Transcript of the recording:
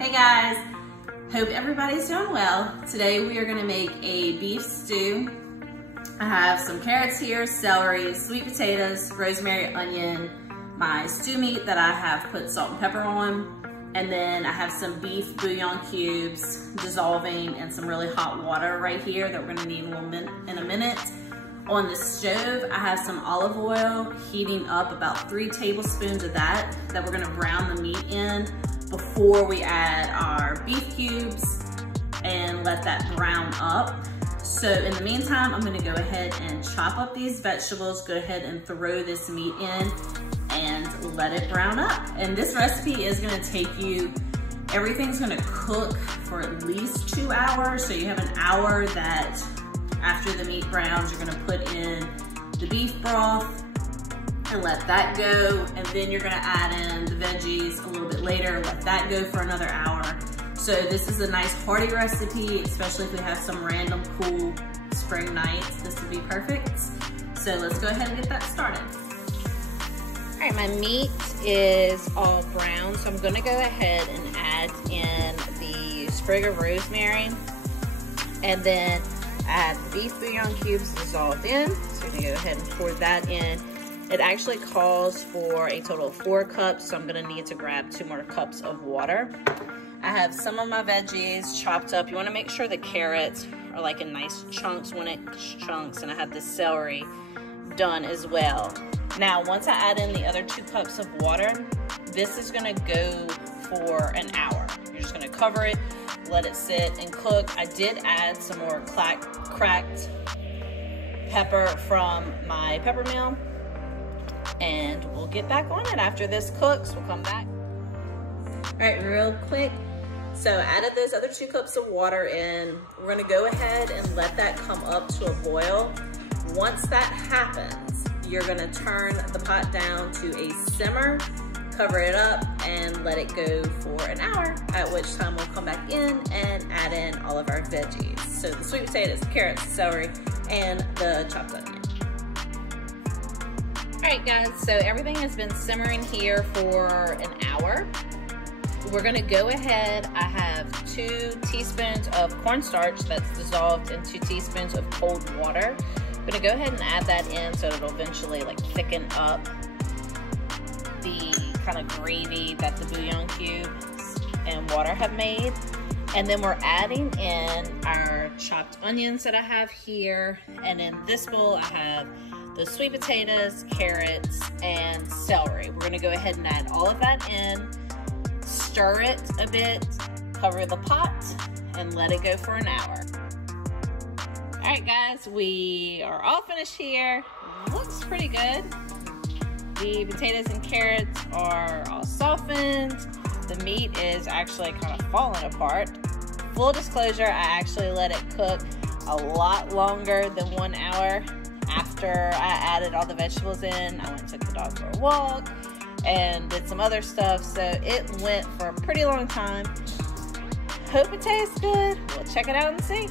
Hey guys, hope everybody's doing well. Today we are gonna make a beef stew. I have some carrots here, celery, sweet potatoes, rosemary, onion, my stew meat that I have put salt and pepper on, and then I have some beef bouillon cubes dissolving in some really hot water right here that we're gonna need in a minute. On the stove, I have some olive oil heating up, about 3 tablespoons of that we're gonna brown the meat in before we add our beef cubes and let that brown up. So in the meantime, I'm gonna go ahead and chop up these vegetables, go ahead and throw this meat in and let it brown up. And this recipe is gonna take you, everything's gonna cook for at least 2 hours. So you have an hour that after the meat browns, you're gonna put in the beef broth and let that go. And then you're gonna add in the veggies a little bit later, let that go for another hour. So this is a nice hearty recipe, especially if we have some random cool spring nights. This would be perfect. So let's go ahead and get that started. All right, my meat is all brown, so I'm gonna go ahead and add in the sprig of rosemary, and then add the beef bouillon cubes dissolved in. So I'm gonna go ahead and pour that in. It actually calls for a total of 4 cups, so I'm gonna need to grab 2 more cups of water. I have some of my veggies chopped up. You wanna make sure the carrots are like in nice chunks, 1-inch chunks, and I have the celery done as well. Now, once I add in the other 2 cups of water, this is gonna go for an hour. You're just gonna cover it, let it sit and cook. I did add some more cracked pepper from my pepper mill, and we'll get back on it after this cooks. We'll come back. All right, real quick. So I added those other 2 cups of water in. We're gonna go ahead and let that come up to a boil. Once that happens, you're gonna turn the pot down to a simmer, cover it up, and let it go for an hour, at which time we'll come back in and add in all of our veggies. So the sweet potatoes, carrots, celery, and the chopped onion. All right, guys, so everything has been simmering here for an hour. We're gonna go ahead, I have 2 teaspoons of cornstarch that's dissolved in 2 teaspoons of cold water. I'm gonna go ahead and add that in so it'll eventually like thicken up the kind of gravy that the bouillon cubes and water have made. And then we're adding in our chopped onions that I have here. And in this bowl, I have the sweet potatoes, carrots, and celery. We're gonna go ahead and add all of that in, stir it a bit, cover the pot, and let it go for an hour. All right, guys, we are all finished here. Looks pretty good. The potatoes and carrots are all softened. The meat is actually kind of falling apart. Full disclosure, I actually let it cook a lot longer than 1 hour after I added all the vegetables in. I went and took the dog for a walk and did some other stuff, so it went for a pretty long time. Hope it tastes good. We'll check it out and see.